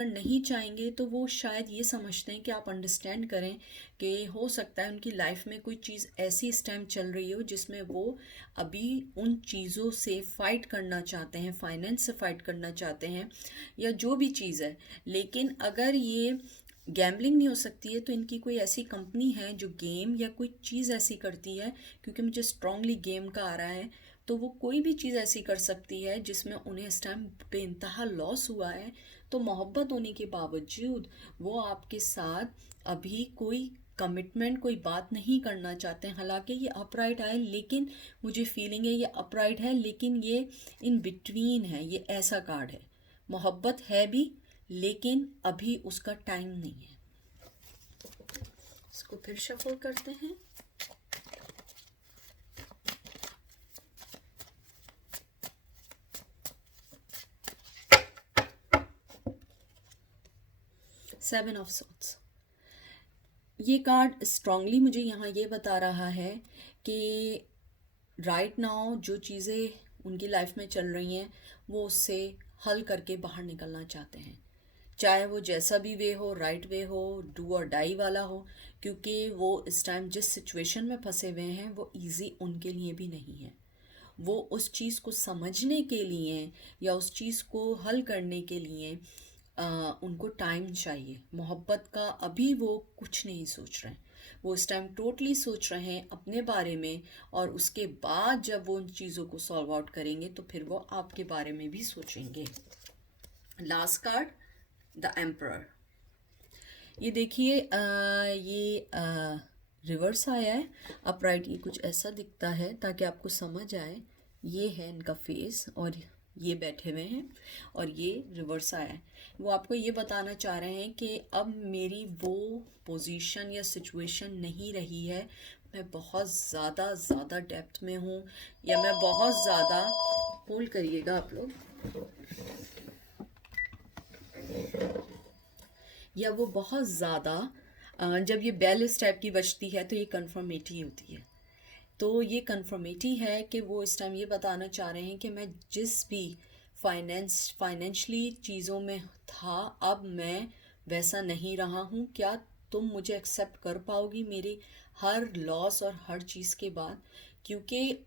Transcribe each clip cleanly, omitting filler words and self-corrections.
अगर नहीं चाहेंगे तो वो शायद ये समझते हैं कि आप अंडरस्टैंड करें कि हो सकता है उनकी लाइफ में कोई चीज़ ऐसी इस टाइम चल रही हो जिसमें वो अभी उन चीज़ों से फ़ाइट करना चाहते हैं, फाइनेंस से फ़ाइट करना चाहते हैं या जो भी चीज़ है। लेकिन अगर ये गैम्बलिंग नहीं हो सकती है तो इनकी कोई ऐसी कंपनी है जो गेम या कोई चीज़ ऐसी करती है, क्योंकि मुझे स्ट्रांगली गेम का आ रहा है। तो वो कोई भी चीज़ ऐसी कर सकती है जिसमें उन्हें इस टाइम बेइंतहा लॉस हुआ है, तो मोहब्बत होने के बावजूद वो आपके साथ अभी कोई कमिटमेंट, कोई बात नहीं करना चाहते हैं। हालांकि ये अपराइट है, लेकिन मुझे फीलिंग है ये अपराइट है लेकिन ये इन बिटवीन है, ये ऐसा कार्ड है। मोहब्बत है भी लेकिन अभी उसका टाइम नहीं है। इसको फिर शफल करते हैं। Seven of swords. ये कार्ड स्ट्रांगली मुझे यहाँ ये बता रहा है कि राइट नाउ जो चीज़ें उनकी लाइफ में चल रही हैं वो उससे हल करके बाहर निकलना चाहते हैं, चाहे वो जैसा भी वे हो, राइट वे हो, डू और डाई वाला हो। क्योंकि वो इस टाइम जिस सिचुएशन में फंसे हुए हैं वो इजी उनके लिए भी नहीं है। वो उस चीज़ को समझने के लिए या उस चीज़ को हल करने के लिए उनको टाइम चाहिए। मोहब्बत का अभी वो कुछ नहीं सोच रहे हैं। वो इस टाइम टोटली सोच रहे हैं अपने बारे में, और उसके बाद जब वो उन चीज़ों को सॉल्व आउट करेंगे तो फिर वो आपके बारे में भी सोचेंगे। Last card, the emperor. ये देखिए ये रिवर्स आया है। अपराइट ये कुछ ऐसा दिखता है ताकि आपको समझ आए। ये है इनका फेस और ये बैठे हुए हैं, और ये रिवर्स आया है। वो आपको ये बताना चाह रहे हैं कि अब मेरी वो पोजीशन या सिचुएशन नहीं रही है, मैं बहुत ज़्यादा ज़्यादा डेप्थ में हूँ, या मैं बहुत ज़्यादा, होल्ड करिएगा आप लोग, या वो बहुत ज़्यादा जब ये बेल इस टाइप की बजती है तो ये कन्फर्मेटी होती है। तो ये कन्फर्मेटी है कि वो इस टाइम ये बताना चाह रहे हैं कि मैं जिस भी फाइनेंशली चीज़ों में था, अब मैं वैसा नहीं रहा हूँ। क्या तुम मुझे एक्सेप्ट कर पाओगी मेरी हर लॉस और हर चीज़ के बाद? क्योंकि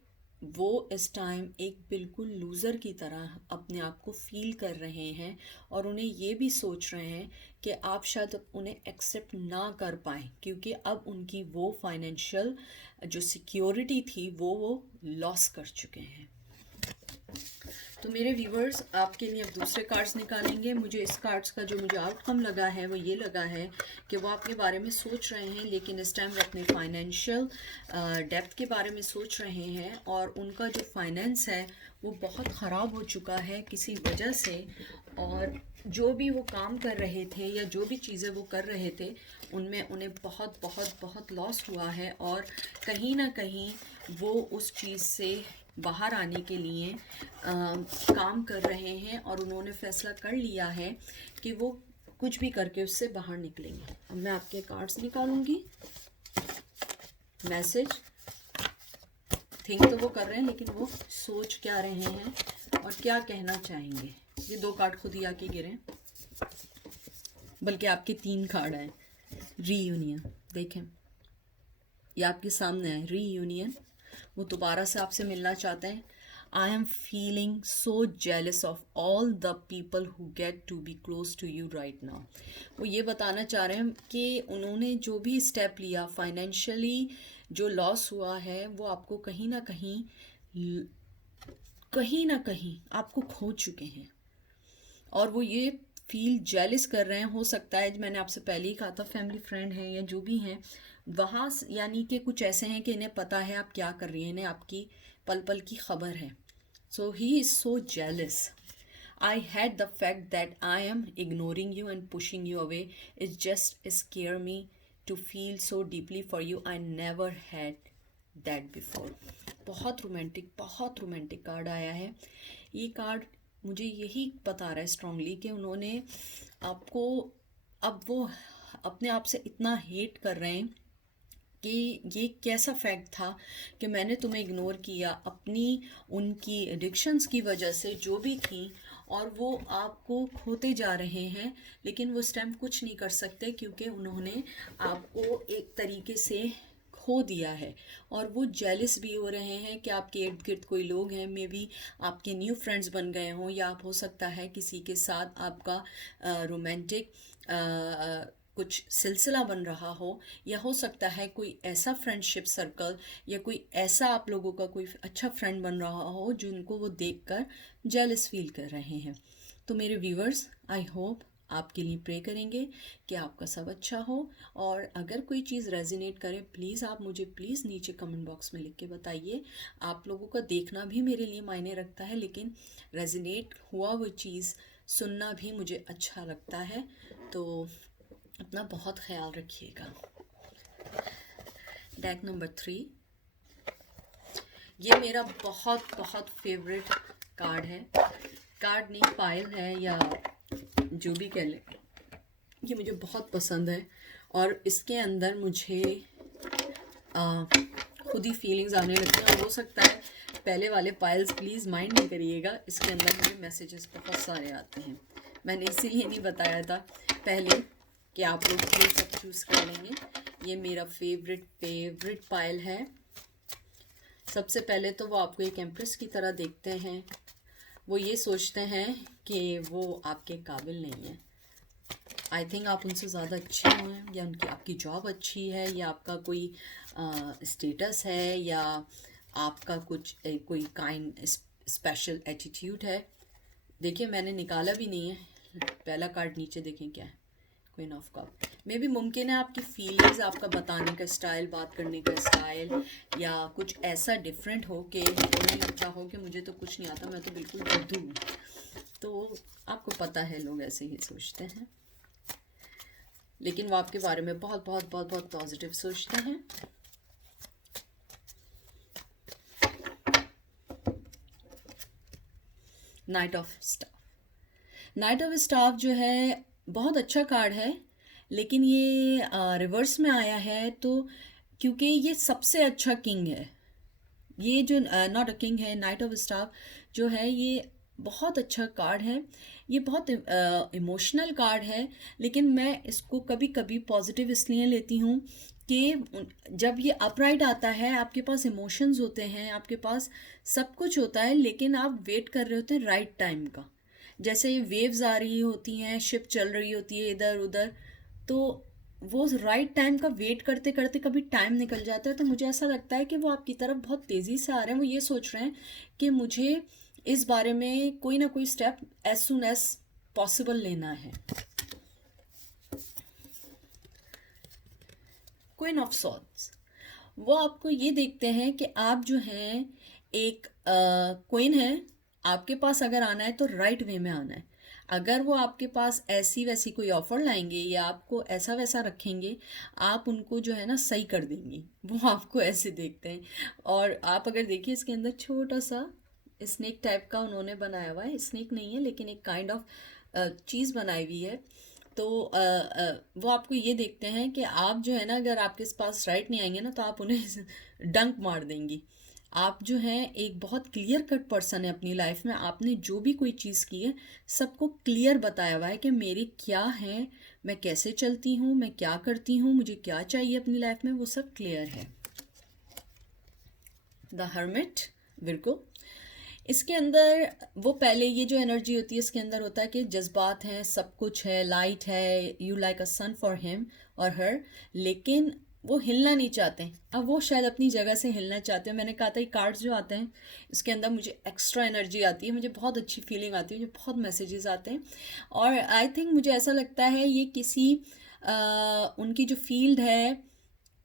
वो इस टाइम एक बिल्कुल लूज़र की तरह अपने आप को फील कर रहे हैं, और उन्हें ये भी सोच रहे हैं कि आप शायद उन्हें एक्सेप्ट ना कर पाएँ, क्योंकि अब उनकी वो फाइनेंशियल जो सिक्योरिटी थी वो लॉस कर चुके हैं। तो मेरे व्यूवर्स आपके लिए अब दूसरे कार्ड्स निकालेंगे। मुझे इस कार्ड्स का जो मुझे आउटकम लगा है वो ये लगा है कि वो आपके बारे में सोच रहे हैं, लेकिन इस टाइम वो अपने फाइनेंशियल डेप्थ के बारे में सोच रहे हैं, और उनका जो फाइनेंस है वो बहुत ख़राब हो चुका है किसी वजह से। और जो भी वो काम कर रहे थे या जो भी चीज़ें वो कर रहे थे उनमें उन्हें बहुत बहुत बहुत लॉस हुआ है, और कहीं ना कहीं वो उस चीज़ से बाहर आने के लिए काम कर रहे हैं, और उन्होंने फैसला कर लिया है कि वो कुछ भी करके उससे बाहर निकलेंगे। अब मैं आपके कार्ड्स निकालूंगी। मैसेज, थिंक तो वो कर रहे हैं लेकिन वो सोच क्या रहे हैं और क्या कहना चाहेंगे। ये दो कार्ड खुद ही आके गिरे, बल्कि आपके तीन कार्ड आए। रीयूनियन, देखें ये आपके सामने है। रीयूनियन, वो दोबारा से आपसे मिलना चाहते हैं। I am feeling so jealous of all the people who get to be close to you right now. वो ये बताना चाह रहे हैं कि उन्होंने जो भी स्टेप लिया, फाइनेंशियली जो लॉस हुआ है, वो आपको कहीं ना कहीं आपको खो चुके हैं, और वो ये फील जेलिस कर रहे हैं। हो सकता है, मैंने आपसे पहले ही कहा था, फैमिली फ्रेंड हैं या जो भी हैं वहाँ, यानी कि कुछ ऐसे हैं कि इन्हें पता है आप क्या कर रही हैं, इन्हें आपकी पल पल की खबर है। So he is so jealous. I had the fact that I am ignoring you and pushing you away. It just scare me to feel so deeply for you. I never had that before. बहुत romantic card आया है। ये card मुझे यही बता रहा है strongly कि उन्होंने आपको, अब वो अपने आप से इतना हेट कर रहे हैं कि ये कैसा फैक्ट था कि मैंने तुम्हें इग्नोर किया अपनी उनकी एडिक्शंस की वजह से जो भी थी, और वो आपको खोते जा रहे हैं, लेकिन वो इस टाइम कुछ नहीं कर सकते क्योंकि उन्होंने आपको एक तरीके से खो दिया है। और वो जेलिस भी हो रहे हैं कि आपके इर्द गिर्द कोई लोग हैं, मे बी आपके न्यू फ्रेंड्स बन गए हों, या आप हो सकता है किसी के साथ आपका रोमांटिक कुछ सिलसिला बन रहा हो, या हो सकता है कोई ऐसा फ्रेंडशिप सर्कल या कोई ऐसा आप लोगों का कोई अच्छा फ्रेंड बन रहा हो जिनको वो देखकर जेलस फील कर रहे हैं। तो मेरे व्यूअर्स, आई होप आपके लिए प्रे करेंगे कि आपका सब अच्छा हो। और अगर कोई चीज़ रेजिनेट करे, प्लीज़ आप मुझे प्लीज़ नीचे कमेंट बॉक्स में लिख के बताइए। आप लोगों का देखना भी मेरे लिए मायने रखता है, लेकिन रेजिनेट हुआ वो चीज़ सुनना भी मुझे अच्छा लगता है। तो अपना बहुत ख्याल रखिएगा। डेक नंबर 3, ये मेरा बहुत बहुत फेवरेट कार्ड है। कार्ड नहीं, पायल है या जो भी कह लें, ये मुझे बहुत पसंद है। और इसके अंदर मुझे खुद ही फीलिंग्स आने लगती हैं। और हो सकता है पहले वाले पायल्स प्लीज़ माइंड नहीं करिएगा, इसके अंदर मुझे मैसेजेस बहुत सारे आते हैं। मैंने इसीलिए नहीं बताया था पहले कि आप लोग ये सब चूज़ कर लेंगे। ये मेरा फेवरेट पायल है। सबसे पहले तो वो आपको एक एम्प्रेस की तरह देखते हैं। वो ये सोचते हैं कि वो आपके काबिल नहीं है। आई थिंक आप उनसे ज़्यादा अच्छे हैं, या उनकी आपकी जॉब अच्छी है, या आपका कोई स्टेटस है, या आपका कुछ कोई काइंड स्पेशल एटीट्यूड है। देखिए, मैंने निकाला भी नहीं है। पहला कार्ड नीचे देखें क्या है, क्वीन ऑफ कप। मे भी मुमकिन है आपकी फीलिंग्स, आपका बताने का स्टाइल, बात करने का स्टाइल, या कुछ ऐसा डिफरेंट हो कि उन्हें लगता हो कि मुझे तो कुछ नहीं आता, मैं तो बिल्कुल बुद्धू हूँ। तो आपको पता है लोग ऐसे ही सोचते हैं, लेकिन वो आपके बारे में बहुत बहुत बहुत बहुत पॉजिटिव सोचते हैं। Night of staff. Night of staff जो है बहुत अच्छा कार्ड है, लेकिन ये रिवर्स में आया है। तो क्योंकि ये सबसे अच्छा किंग है, ये जो नॉट अ किंग है, नाइट ऑफ स्टाफ जो है, ये बहुत अच्छा कार्ड है। ये बहुत इमोशनल कार्ड है, लेकिन मैं इसको कभी कभी पॉजिटिव इसलिए लेती हूँ कि जब ये अपराइट आता है, आपके पास इमोशंस होते हैं, आपके पास सब कुछ होता है, लेकिन आप वेट कर रहे होते हैं राइट टाइम का। जैसे ये वेव्स आ रही होती हैं, शिप चल रही होती है इधर उधर, तो वो राइट टाइम का वेट करते करते कभी टाइम निकल जाता है। तो मुझे ऐसा लगता है कि वो आपकी तरफ बहुत तेज़ी से आ रहे हैं। वो ये सोच रहे हैं कि मुझे इस बारे में कोई ना कोई step as soon as possible लेना है। क्वीन ऑफ सॉर्ड्स, वो आपको ये देखते हैं कि आप जो हैं एक क्वीन है, आपके पास अगर आना है तो राइट वे में आना है। अगर वो आपके पास ऐसी वैसी कोई ऑफ़र लाएंगे या आपको ऐसा वैसा रखेंगे, आप उनको जो है ना सही कर देंगी, वो आपको ऐसे देखते हैं। और आप अगर देखिए, इसके अंदर छोटा सा स्नेक टाइप का उन्होंने बनाया हुआ है। स्नेक नहीं है, लेकिन एक काइंड ऑफ चीज़ बनाई हुई है। तो वो आपको ये देखते हैं कि आप जो है ना, अगर आपके पास राइट नहीं आएंगे ना, तो आप उन्हें डंक मार देंगी। आप जो हैं एक बहुत क्लियर कट पर्सन है अपनी लाइफ में। आपने जो भी कोई चीज़ की है, सबको क्लियर बताया हुआ है कि मेरी क्या है, मैं कैसे चलती हूँ, मैं क्या करती हूँ, मुझे क्या चाहिए अपनी लाइफ में, वो सब क्लियर है। द हर्मिट, विर्गो, इसके अंदर वो पहले ये जो एनर्जी होती है, इसके अंदर होता है कि जज्बात हैं, सब कुछ है, लाइट है, you like a sun for him और हर, लेकिन वो हिलना नहीं चाहते। अब वो शायद अपनी जगह से हिलना चाहते हैं। मैंने कहा था ये कार्ड्स जो आते हैं, इसके अंदर मुझे एक्स्ट्रा एनर्जी आती है, मुझे बहुत अच्छी फीलिंग आती है, मुझे बहुत मैसेजेस आते हैं। और आई थिंक मुझे ऐसा लगता है ये किसी उनकी जो फील्ड है,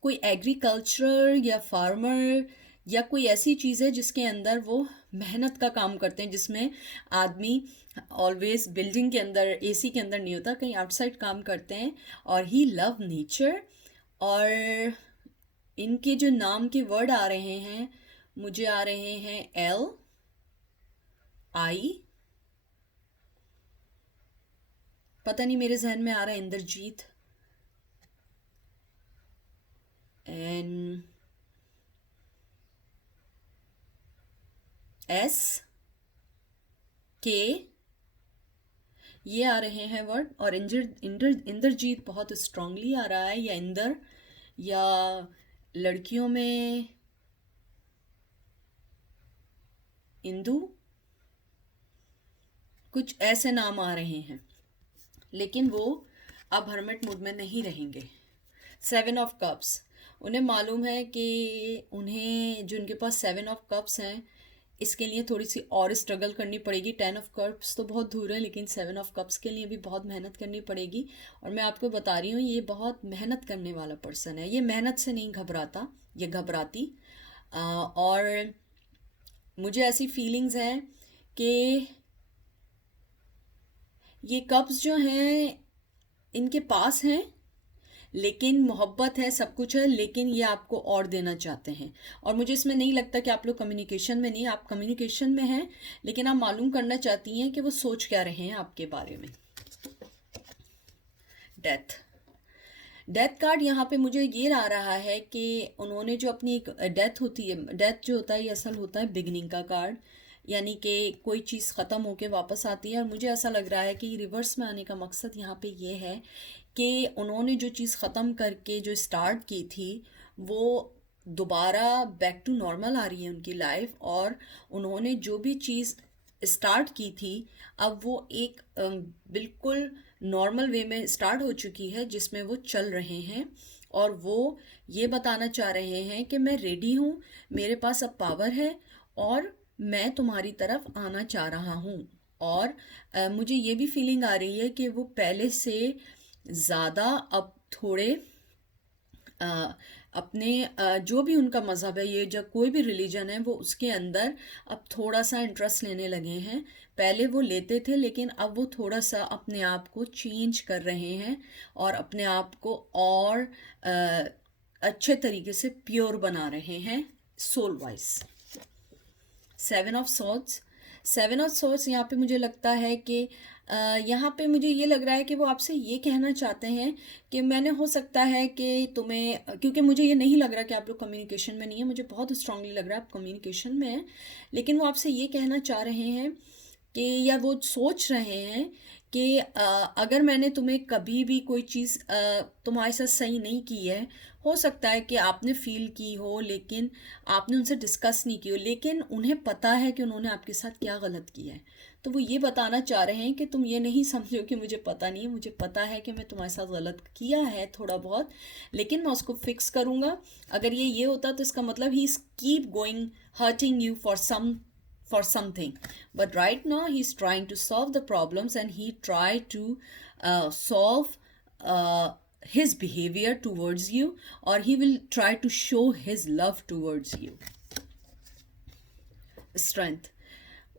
कोई एग्रीकल्चर या फार्मर, या कोई ऐसी चीज़ है जिसके अंदर वो मेहनत का काम करते हैं, जिसमें आदमी ऑलवेज बिल्डिंग के अंदर, एसी के अंदर नहीं होता, कहीं आउटसाइड काम करते हैं। और ही लव नेचर। और इनके जो नाम के वर्ड आ रहे हैं, मुझे आ रहे हैं LI, पता नहीं, मेरे जहन में आ रहा है इंद्रजीत, NSK, ये आ रहे हैं वर्ड। और इंद्रजीत बहुत स्ट्रांगली आ रहा है, या इंदर, या लड़कियों में इंदु, कुछ ऐसे नाम आ रहे हैं, लेकिन वो अब हर्मिट मूड में नहीं रहेंगे। 7 ऑफ कप्स, उन्हें मालूम है कि उन्हें, जो उनके पास 7 ऑफ कप्स हैं, इसके लिए थोड़ी सी और स्ट्रगल करनी पड़ेगी। 10 ऑफ कप्स तो बहुत दूर है, लेकिन 7 ऑफ कप्स के लिए भी बहुत मेहनत करनी पड़ेगी। और मैं आपको बता रही हूँ, ये बहुत मेहनत करने वाला पर्सन है। ये मेहनत से नहीं घबराता, ये घबराती। और मुझे ऐसी फीलिंग्स हैं कि ये कप्स जो हैं इनके पास हैं, लेकिन मोहब्बत है, सब कुछ है, लेकिन ये आपको और देना चाहते हैं। और मुझे इसमें नहीं लगता कि आप लोग कम्युनिकेशन में नहीं, आप कम्युनिकेशन में हैं, लेकिन आप मालूम करना चाहती हैं कि वो सोच क्या रहे हैं आपके बारे में। डेथ, डेथ कार्ड यहाँ पे मुझे ये आ रहा है कि उन्होंने जो अपनी एक डेथ होती है, डेथ जो होता है ये असल होता है बिगनिंग का कार्ड, यानी कि कोई चीज़ ख़त्म होके वापस आती है। और मुझे ऐसा लग रहा है कि रिवर्स में आने का मकसद यहाँ पे ये है कि उन्होंने जो चीज़ ख़त्म करके जो स्टार्ट की थी, वो दोबारा बैक टू नॉर्मल आ रही है उनकी लाइफ। और उन्होंने जो भी चीज़ स्टार्ट की थी, अब वो एक बिल्कुल नॉर्मल वे में स्टार्ट हो चुकी है, जिसमें वो चल रहे हैं। और वो ये बताना चाह रहे हैं कि मैं रेडी हूँ, मेरे पास अब पावर है, और मैं तुम्हारी तरफ आना चाह रहा हूँ। और मुझे ये भी फीलिंग आ रही है कि वो पहले से ज़्यादा अब थोड़े अ, अपने जो भी उनका मज़हब है, ये जब कोई भी रिलीजन है, वो उसके अंदर अब थोड़ा सा इंटरेस्ट लेने लगे हैं। पहले वो लेते थे, लेकिन अब वो थोड़ा सा अपने आप को चेंज कर रहे हैं और अपने आप को और अ, अच्छे तरीके से प्योर बना रहे हैं soul wise. 7 of swords, 7 of swords यहाँ पे मुझे लगता है कि यहाँ पे मुझे ये लग रहा है कि वो आपसे ये कहना चाहते हैं कि मैंने, हो सकता है कि तुम्हें, क्योंकि मुझे ये नहीं लग रहा कि आप लोग कम्युनिकेशन में नहीं है, मुझे बहुत स्ट्रांगली लग रहा है आप कम्युनिकेशन में हैं। लेकिन वो आपसे ये कहना चाह रहे हैं कि, या वो सोच रहे हैं कि अगर मैंने तुम्हें कभी भी कोई चीज़ तुम्हारे साथ सही नहीं की है, हो सकता है कि आपने फील की हो, लेकिन आपने उनसे डिस्कस नहीं की हो, लेकिन उन्हें पता है कि उन्होंने आपके साथ क्या गलत किया है। तो वो ये बताना चाह रहे हैं कि तुम ये नहीं समझो कि मुझे पता नहीं है, मुझे पता है कि मैं तुम्हारे साथ गलत किया है थोड़ा बहुत, लेकिन मैं उसको फिक्स करूँगा। अगर ये होता तो इसका मतलब he keep going hurting you for something, but right now he's trying to solve the problems, and he try to solve uh, his behavior towards you, or he will try to show his love towards you. Strength,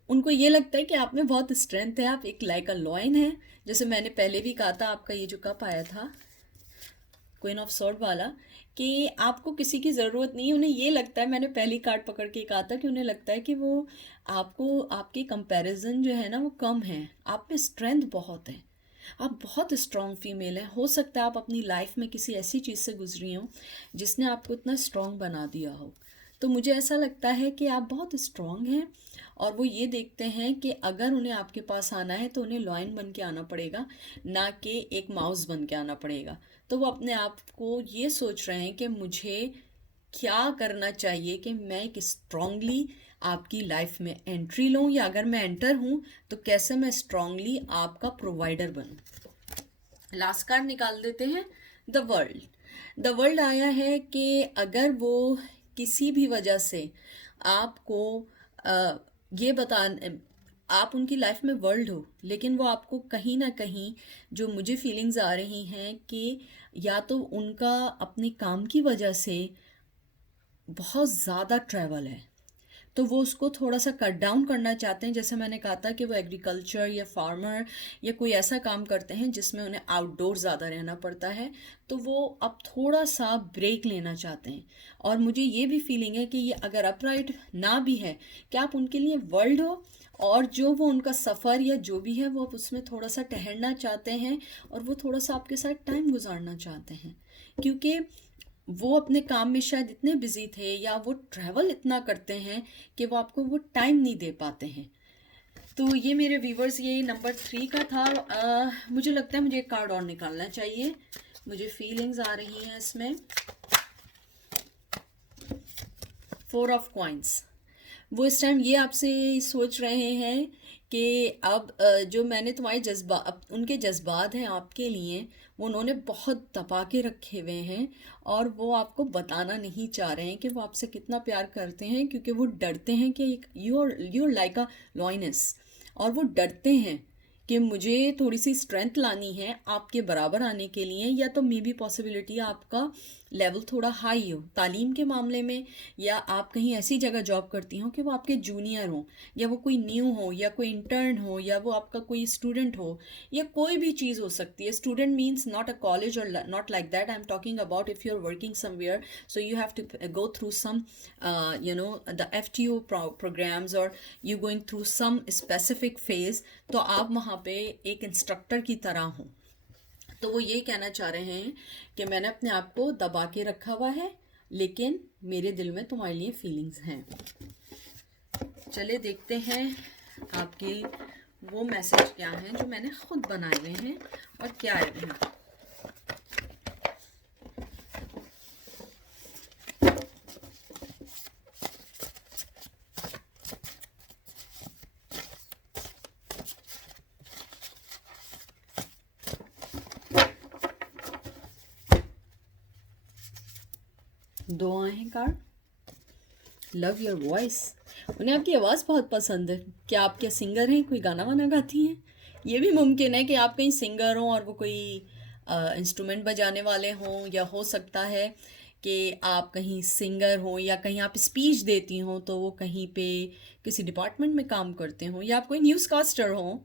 उनको ये लगता है कि आप में बहुत strength है, आप एक लाइक अ लॉयन है। जैसे मैंने पहले भी कहा था, आपका ये जो कप आया था क्वीन ऑफ सॉर्ड वाला, कि आपको किसी की ज़रूरत नहीं है। उन्हें ये लगता है, मैंने पहली कार्ड पकड़ के कहा था कि उन्हें लगता है कि वो आपको, आपके कंपैरिजन जो है ना वो कम है, आप में स्ट्रेंथ बहुत है, आप बहुत स्ट्रॉन्ग फीमेल हैं। हो सकता है आप अपनी लाइफ में किसी ऐसी चीज़ से गुजरी हो जिसने आपको इतना स्ट्रॉन्ग बना दिया हो। तो मुझे ऐसा लगता है कि आप बहुत स्ट्रॉन्ग हैं, और वो ये देखते हैं कि अगर उन्हें आपके पास आना है तो उन्हें लॉयन बन के आना पड़ेगा, ना कि एक माउस बन के आना पड़ेगा। तो वो अपने आप को ये सोच रहे हैं कि मुझे क्या करना चाहिए कि मैं एक स्ट्रांगली आपकी लाइफ में एंट्री लूँ, या अगर मैं एंटर हूँ तो कैसे मैं स्ट्रांगली आपका प्रोवाइडर बनूँ। लास्ट कार्ड निकाल देते हैं, द वर्ल्ड। द वर्ल्ड आया है कि अगर वो किसी भी वजह से आपको अ, ये बता, आप उनकी लाइफ में वर्ल्ड हो, लेकिन वो आपको कहीं ना कहीं, जो मुझे फीलिंग्स आ रही हैं कि या तो उनका अपने काम की वजह से बहुत ज़्यादा ट्रैवल है, तो वो उसको थोड़ा सा कट डाउन करना चाहते हैं। जैसे मैंने कहा था कि वो एग्रीकल्चर या फार्मर या कोई ऐसा काम करते हैं जिसमें उन्हें आउटडोर ज़्यादा रहना पड़ता है, तो वो अब थोड़ा सा ब्रेक लेना चाहते हैं। और मुझे ये भी फीलिंग है कि ये अगर अपराइट ना भी है, कि आप उनके लिए वर्ल्ड हो, और जो वो उनका सफ़र या जो भी है वो आप उसमें थोड़ा सा ठहरना चाहते हैं, और वो थोड़ा सा आपके साथ टाइम गुजारना चाहते हैं, क्योंकि वो अपने काम में शायद इतने बिजी थे, या वो ट्रैवल इतना करते हैं कि वो आपको वो टाइम नहीं दे पाते हैं। तो ये मेरे व्यूवर्स, ये नंबर 3 का था। मुझे लगता है मुझे एक कार्ड और निकालना चाहिए, मुझे फीलिंग्स आ रही हैं इसमें। 4 ऑफ कॉइंस। वो इस टाइम ये आपसे सोच रहे हैं कि अब जो मैंने तुम्हारे उनके जज्बात हैं आपके लिए, वो उन्होंने बहुत दबा के रखे हुए हैं और वो आपको बताना नहीं चाह रहे हैं कि वो आपसे कितना प्यार करते हैं, क्योंकि वो डरते हैं कि you are like a lioness. और वो डरते हैं कि मुझे थोड़ी सी स्ट्रेंथ लानी है आपके बराबर आने के लिए, या तो मे बी पॉसिबिलिटी आपका लेवल थोड़ा हाई हो तालीम के मामले में, या आप कहीं ऐसी जगह जॉब करती हो कि वो आपके जूनियर हो, या वो कोई न्यू हो, या कोई इंटर्न हो, या वो आपका कोई स्टूडेंट हो, या कोई भी चीज़ हो सकती है। Student means not a college or not like that, I am talking about if you are working somewhere, so you have to go through some the FTO programs, और you going through some specific phase, तो आप वहाँ पे एक instructor की तरह हो। तो वो ये कहना चाह रहे हैं कि मैंने अपने आप को दबा के रखा हुआ है, लेकिन मेरे दिल में तुम्हारे लिए फीलिंग्स हैं। चले देखते हैं आपके वो मैसेज क्या हैं जो मैंने खुद बनाए हुए हैं और क्या है हैं। दो आए हैं कार्ड। Love your voice. उन्हें आपकी आवाज़ बहुत पसंद है। क्या आप क्या सिंगर हैं, कोई गाना वाना गाती हैं? ये भी मुमकिन है कि आप कहीं सिंगर हों और वो कोई इंस्ट्रूमेंट बजाने वाले हों, या हो सकता है कि आप कहीं सिंगर हों, या कहीं आप स्पीच देती हों तो वो कहीं पे किसी डिपार्टमेंट में काम करते हों, या आप कोई न्यूज़ कास्टर हों,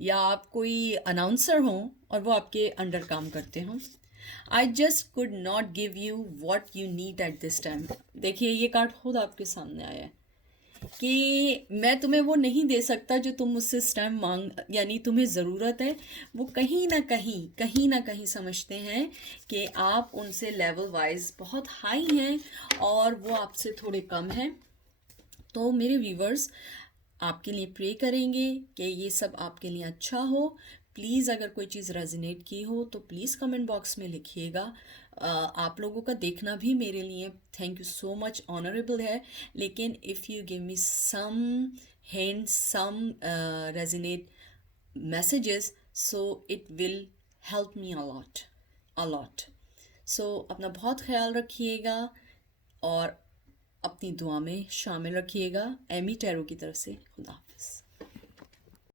या आप कोई अनाउंसर हों और वो आपके अंडर काम करते हों। I just could not give you what you need at this time. देखिए ये कार्ड खुद आपके सामने आया है कि मैं तुम्हें वो नहीं दे सकता जो तुम मुझसे इस टाइम मांग, यानी तुम्हें ज़रूरत है। वो कहीं ना कहीं समझते हैं कि आप उनसे लेवल वाइज बहुत हाई हैं और वो आपसे थोड़े कम हैं। तो मेरे व्यूवर्स आपके लिए प्रे करेंगे कि ये सब आपके लिए अच्छा हो। प्लीज़ अगर कोई चीज़ रेजोनेट की हो तो प्लीज़ कमेंट बॉक्स में लिखिएगा। आप लोगों का देखना भी मेरे लिए thank you so much honourable है, लेकिन if you give me some hints, some resonate messages, so it will help me a lot. So अपना बहुत ख्याल रखिएगा और अपनी दुआ में शामिल रखिएगा। एमी टैरो की तरफ से खुदा हाफिज़।